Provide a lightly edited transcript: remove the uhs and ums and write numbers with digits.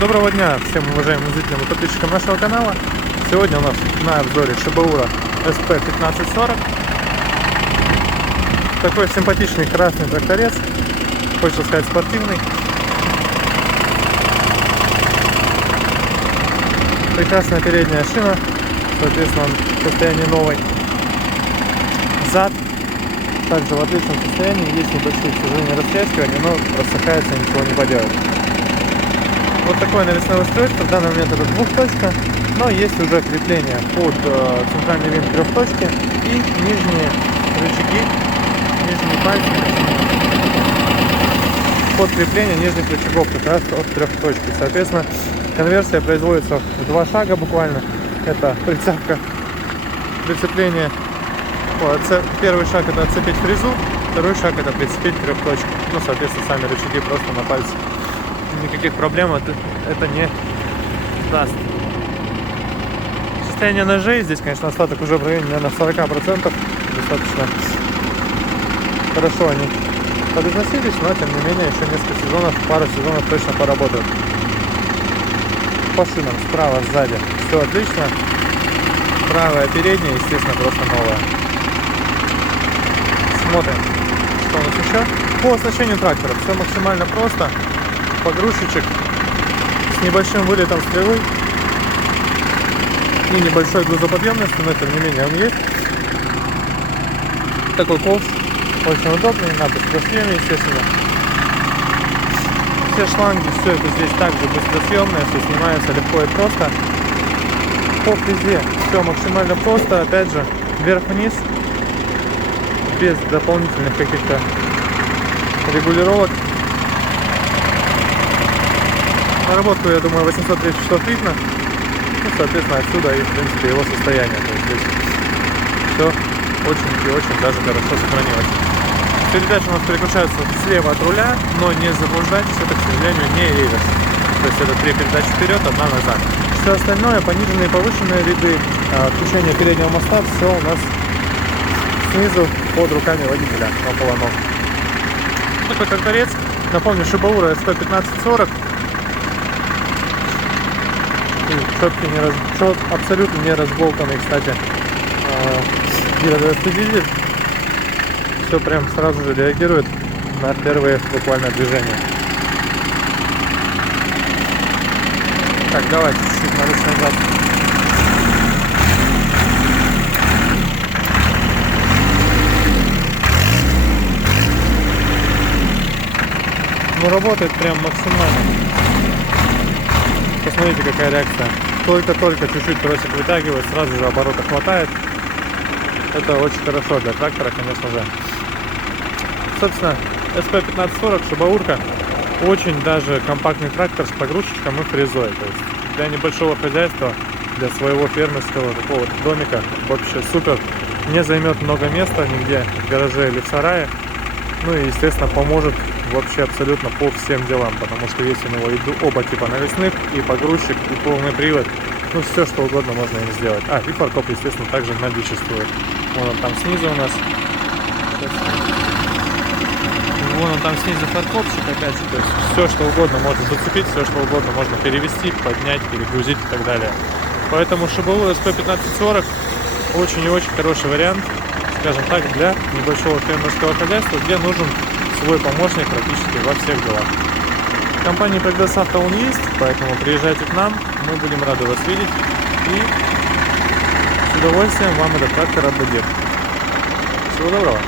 Доброго дня всем уважаемым зрителям и подписчикам нашего канала. Сегодня у нас на обзоре Шибаура SP1540. Такой симпатичный красный тракторец, хочется сказать спортивный. Прекрасная передняя шина, соответственно, он в состоянии новой. Зад также в отличном состоянии, есть небольшие, к сожалению, растрескивания, но рассыхается, ничего не поделать. Вот такое навесное устройство, в данный момент это двухточка, но есть уже крепление под центральный винт трехточки и нижние рычаги, нижние пальцы под крепление нижних рычагов как раз от трехточки. Соответственно, конверсия производится в два шага буквально. Это прицепка, прицепление. Первый шаг это отцепить фрезу, второй шаг это прицепить трехточку. Ну, соответственно, сами рычаги просто на пальце. Никаких проблем это не даст. Состояние ножей здесь, конечно, остаток уже в районе, наверное, 40%. Достаточно хорошо они подизносились, но тем не менее еще несколько сезонов, пару сезонов точно поработают. По шинам справа, сзади все отлично. Правая передняя, естественно, просто новая. Смотрим, что у нас еще. По оснащению трактора все максимально просто. Погрузчик с небольшим вылетом стрелы и небольшой грузоподъемностью, но тем не менее он есть. Такой ковш очень удобный, надпись быстросъемный, естественно. Все шланги, все это здесь также быстросъемное, все снимается легко и просто. По фрезе все максимально просто, опять же, вверх-вниз, без дополнительных каких-то регулировок. Наработку, я думаю, 830 часов видно. Ну, соответственно, отсюда и, в принципе, его состояние. То есть здесь все очень и очень даже хорошо сохранилось. Передача у нас переключается слева от руля, но не заблуждайтесь, это, к сожалению, не реверс. То есть это 3 передачи вперед, 1 назад. Все остальное, пониженные и повышенные ряды, включение переднего моста, все у нас снизу под руками водителя, около ног. Такой тракторец. Напомню, Шибаура SP1540. Абсолютно не разболтанный, кстати, гидрораспределитель. Все прям сразу же реагирует на первые буквально движения. Так, давайте чуть-чуть на ручной газ. Ну, работает прям максимально. Посмотрите, какая реакция. Только-только чуть-чуть тросик вытягивает, сразу же оборота хватает. Это очень хорошо для трактора, конечно же. Собственно, SP1540 Шибаурка очень даже компактный трактор с погрузчиком и фрезой. То есть для небольшого хозяйства, для своего фермерского такого домика вообще супер. Не займет много места нигде в гараже или в сарае. Ну и, естественно, поможет вообще абсолютно по всем делам, потому что есть у него оба типа навесных, и погрузчик, и полный привод. Ну, все что угодно можно им сделать. И фаркоп, естественно, также наличествует. Вон он там снизу у нас. Вон он там снизу фаркопчик, опять же. То есть все что угодно можно зацепить, все что угодно можно перевести, поднять, перегрузить и так далее. Поэтому Шибаура SP1540 очень и очень хороший вариант, скажем так, для небольшого фермерского хозяйства, где нужен свой помощник практически во всех делах. В компании Progress Auto он есть, поэтому приезжайте к нам, мы будем рады вас видеть и с удовольствием вам этот трактор отдадим. Всего доброго!